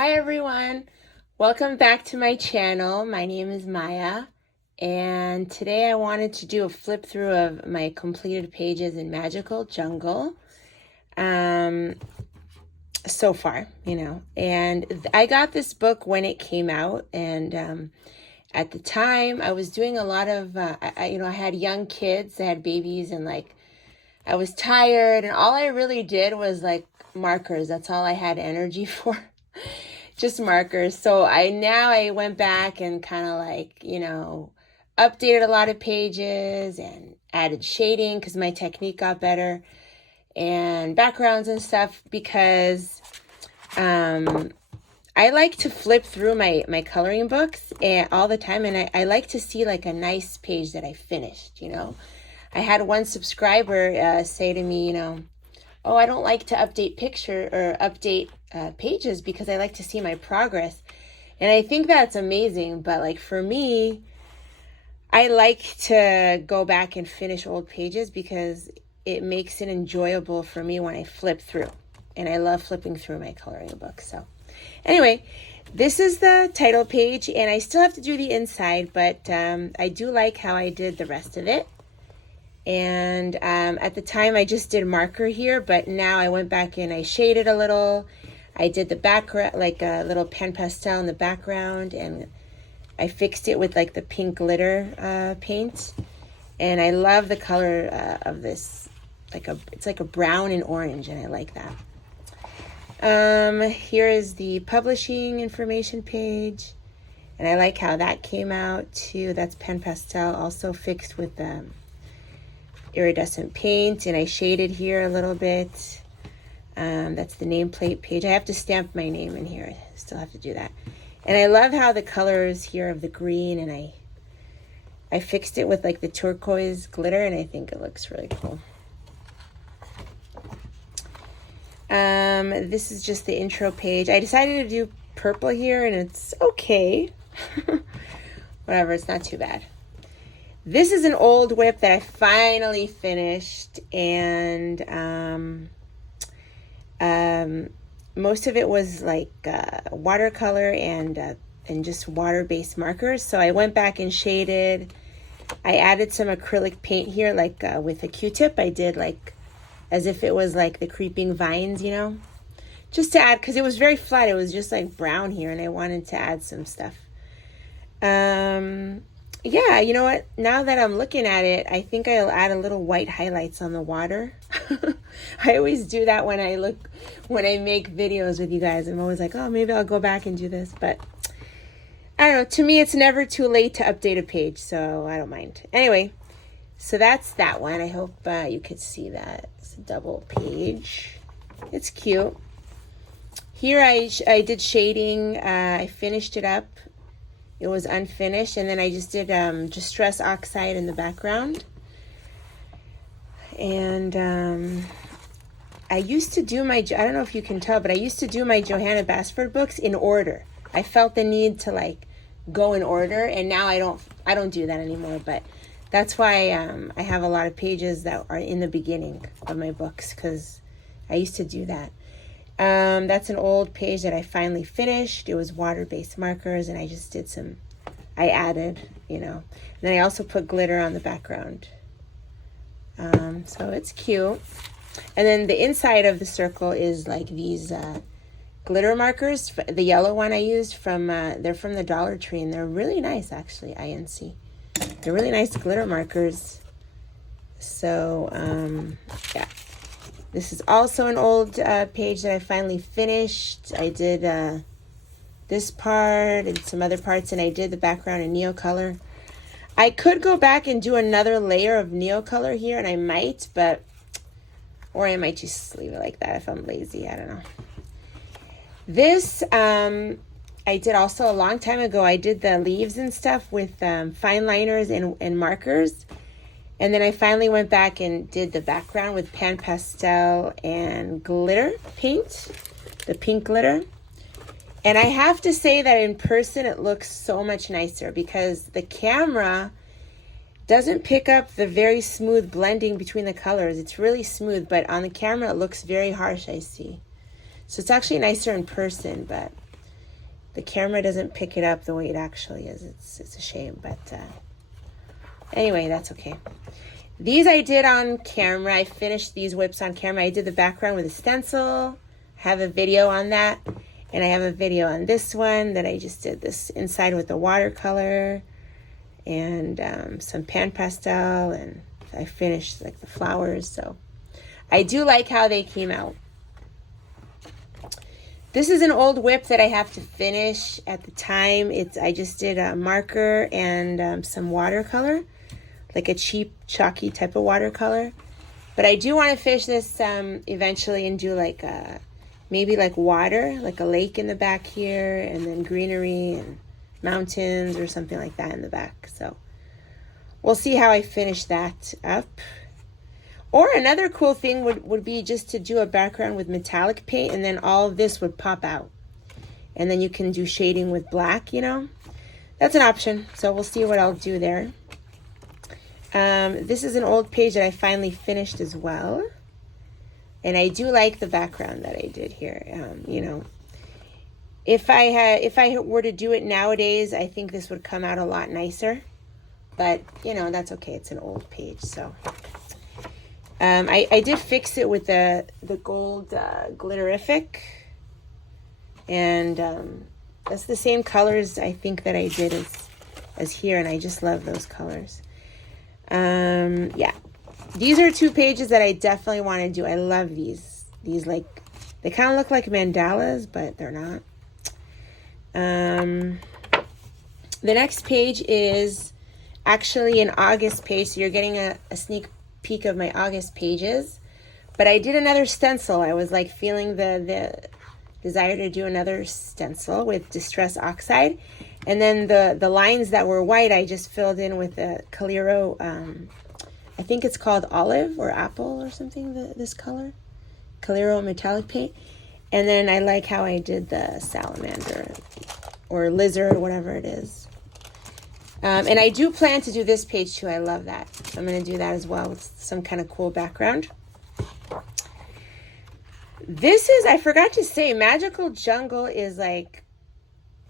Hi everyone, welcome back to my channel. My name is Maya, and today I wanted to do a flip through of my completed pages in Magical Jungle. So far, and I got this book when it came out, and at the time I was doing a lot of, I had young kids, I had babies, and I was tired, and all I really did was markers. That's all I had energy for. Just markers. So I went back and kind of updated a lot of pages and added shading because my technique got better, and backgrounds and stuff, because I like to flip through my coloring books all the time, and I like to see a nice page that I finished. I had one subscriber say to me, oh, I don't like to update pages because I like to see my progress. And I think that's amazing. But for me, I like to go back and finish old pages because it makes it enjoyable for me when I flip through. And I love flipping through my coloring book. So anyway, this is the title page, and I still have to do the inside, but I do like how I did the rest of it. And at the time I just did marker here, but now I went back and I shaded a little. I did the background, like a little pen pastel in the background, and I fixed it with the pink glitter paint. And I love the color of this. It's like a brown and orange, and I like that. Here is the publishing information page, and I like how that came out too. That's pen pastel, also fixed with iridescent paint, and I shaded here a little bit. That's the nameplate page. I have to stamp my name in here. I still have to do that. And I love how the colors here of the green, and I fixed it with the turquoise glitter, and I think it looks really cool. This is just the intro page. I decided to do purple here, and it's okay. Whatever, it's not too bad. This is an old WIP that I finally finished, and most of it was watercolor and just water-based markers. So I went back and shaded. I added some acrylic paint here, with a Q-tip. I did as if it was the creeping vines, just to add, because it was very flat. It was just brown here, and I wanted to add some stuff. Yeah, you know what? Now that I'm looking at it, I think I'll add a little white highlights on the water. I always do that when I make videos with you guys. I'm always like, oh, maybe I'll go back and do this. But I don't know. To me, it's never too late to update a page, so I don't mind. Anyway, so that's that one. I hope you could see that. It's a double page. It's cute. Here I did shading. I finished it up. It was unfinished, and then I just did Distress Oxide in the background. And I used to do I don't know if you can tell, but I used to do my Johanna Basford books in order. I felt the need to go in order, and now I don't do that anymore. But that's why I have a lot of pages that are in the beginning of my books, because I used to do that. That's an old page that I finally finished. It was water-based markers, and I just did I added, and then I also put glitter on the background. So it's cute. And then the inside of the circle is these glitter markers. The yellow one I used they're from the Dollar Tree, and they're really nice, actually, INC. They're really nice glitter markers. So, yeah. This is also an old page that I finally finished. I did this part and some other parts, and I did the background in Neocolor. I could go back and do another layer of Neocolor here, and I might, or I might just leave it like that if I'm lazy. I don't know. This, I did also a long time ago. I did the leaves and stuff with fine liners and markers. And then I finally went back and did the background with pan pastel and glitter paint, the pink glitter. And I have to say that in person it looks so much nicer, because the camera doesn't pick up the very smooth blending between the colors. It's really smooth, but on the camera it looks very harsh, I see. So it's actually nicer in person, but the camera doesn't pick it up the way it actually is. It's a shame, but anyway, that's okay. These I did on camera. I finished these whips on camera. I did the background with a stencil. I have a video on that. And I have a video on this one that I just did this inside with the watercolor and some pan pastel, and I finished like the flowers. So I do like how they came out. This is an old whip that I have to finish at the time. I just did a marker and some watercolor, like a cheap chalky type of watercolor. But I do want to finish this eventually and do like maybe like water, like a lake in the back here, and then greenery and mountains or something like that in the back. So we'll see how I finish that up. Or another cool thing would be just to do a background with metallic paint, and then all of this would pop out. And then you can do shading with black, you know. That's an option. So we'll see what I'll do there. This is an old page that I finally finished as well. And I do like the background that I did here. You know, if I were to do it nowadays, I think this would come out a lot nicer. But, you know, that's okay. It's an old page, so... I did fix it with the gold glitterific, and that's the same colors I think that I did as here, and I just love those colors. Yeah, these are two pages that I definitely want to do. I love these. These, like, they kind of look like mandalas, but they're not. The next page is actually an August page, so you're getting a sneak peek of my August pages. But I did another stencil. I was like feeling the desire to do another stencil with Distress Oxide, and then the lines that were white I just filled in with a Calero, I think it's called olive or apple or something, this color, Calero metallic paint. And then I like how I did the salamander or lizard, whatever it is. And I do plan to do this page too. I love that. I'm going to do that as well with some kind of cool background. This is, I forgot to say, Magical Jungle is like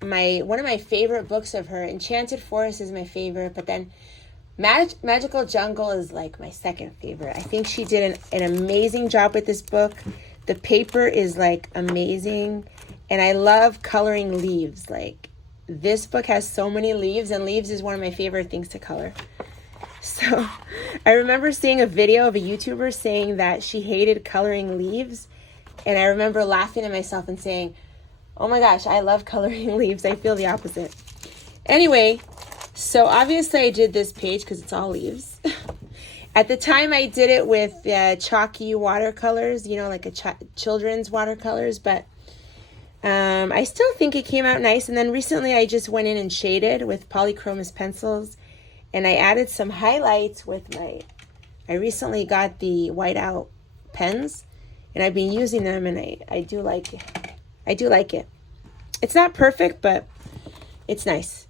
one of my favorite books of her. Enchanted Forest is my favorite, but then Magical Jungle is like my second favorite. I think she did an amazing job with this book. The paper is like amazing, and I love coloring leaves. Like, this book has so many leaves, and leaves is one of my favorite things to color. So I remember seeing a video of a YouTuber saying that she hated coloring leaves, and I remember laughing at myself and saying, oh my gosh, I love coloring leaves. I feel the opposite. Anyway, so obviously I did this page because it's all leaves. At the time I did it with chalky watercolors, you know, like children's watercolors, but I still think it came out nice. And then recently I just went in and shaded with polychromos pencils, and I added some highlights with I recently got the whiteout pens, and I've been using them, and I do like it. I do like it. It's not perfect, but it's nice.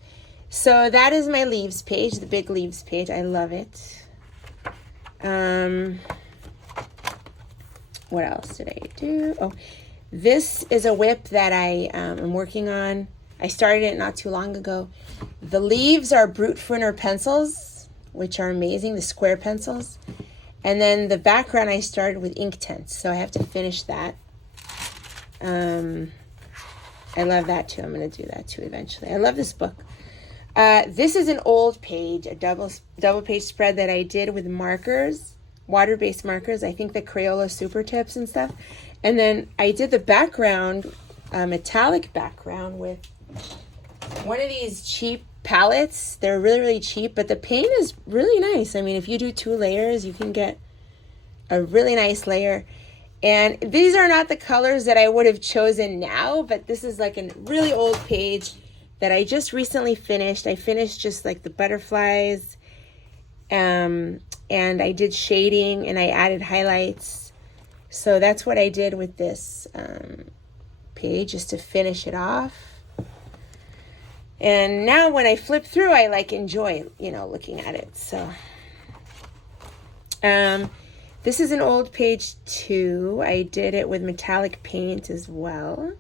So that is my leaves page, the big leaves page. I love it. What else did I do? Oh, this is a whip that I am working on. I started it not too long ago. The leaves are Brute Pruner pencils, which are amazing, the square pencils. And then the background I started with Inktense, so I have to finish that. I love that too. I'm going to do that too eventually. I love this book. This is an old page, a double page spread that I did with markers, water-based markers. I think the Crayola Super Tips and stuff. And then I did the background, metallic background, with one of these cheap palettes. They're really, really cheap, but the paint is really nice. I mean, if you do 2 layers, you can get a really nice layer. And these are not the colors that I would have chosen now, but this is like a really old page that I just recently finished. I finished just like the butterflies, and I did shading, and I added highlights. So that's what I did with this page, just to finish it off. And now when I flip through, I like enjoy, you know, looking at it. So this is an old page too. I did it with metallic paint as well.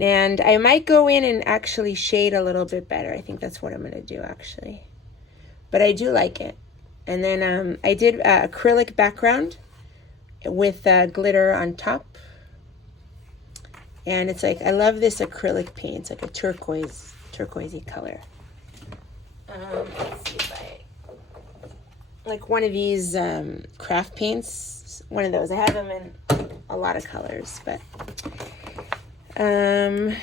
And I might go in and actually shade a little bit better. I think that's what I'm going to do, actually. But I do like it. And then I did acrylic background with glitter on top. And it's like, I love this acrylic paint. It's like a turquoisey color. Let's see if I, like one of these craft paints, one of those. I have them in a lot of colors, but and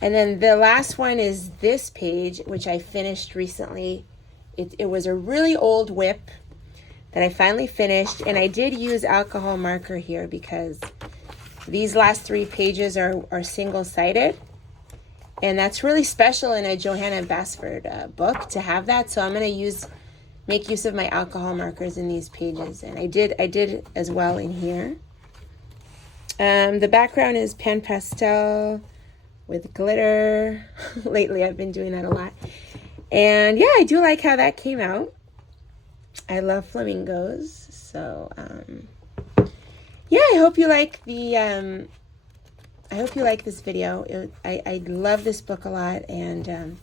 then the last one is this page, which I finished recently. It was a really old WIP that I finally finished, and I did use alcohol marker here because these last 3 pages are single-sided, and that's really special in a Johanna Basford book to have that. So I'm going to make use of my alcohol markers in these pages, and I did as well in here. The background is pan pastel with glitter. Lately I've been doing that a lot. And yeah, I do like how that came out. I love flamingos. So yeah, I hope you like the I hope you like this video. I love this book a lot, and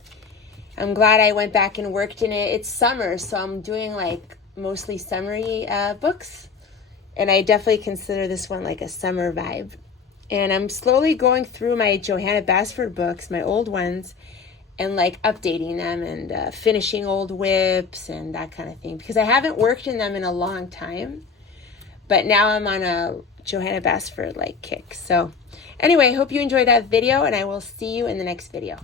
I'm glad I went back and worked in it. It's summer, so I'm doing like mostly summery books. And I definitely consider this one like a summer vibe. And I'm slowly going through my Johanna Basford books, my old ones, and like updating them and finishing old WIPs and that kind of thing. Because I haven't worked in them in a long time. But now I'm on a Johanna Basford like kick. So anyway, I hope you enjoyed that video, and I will see you in the next video.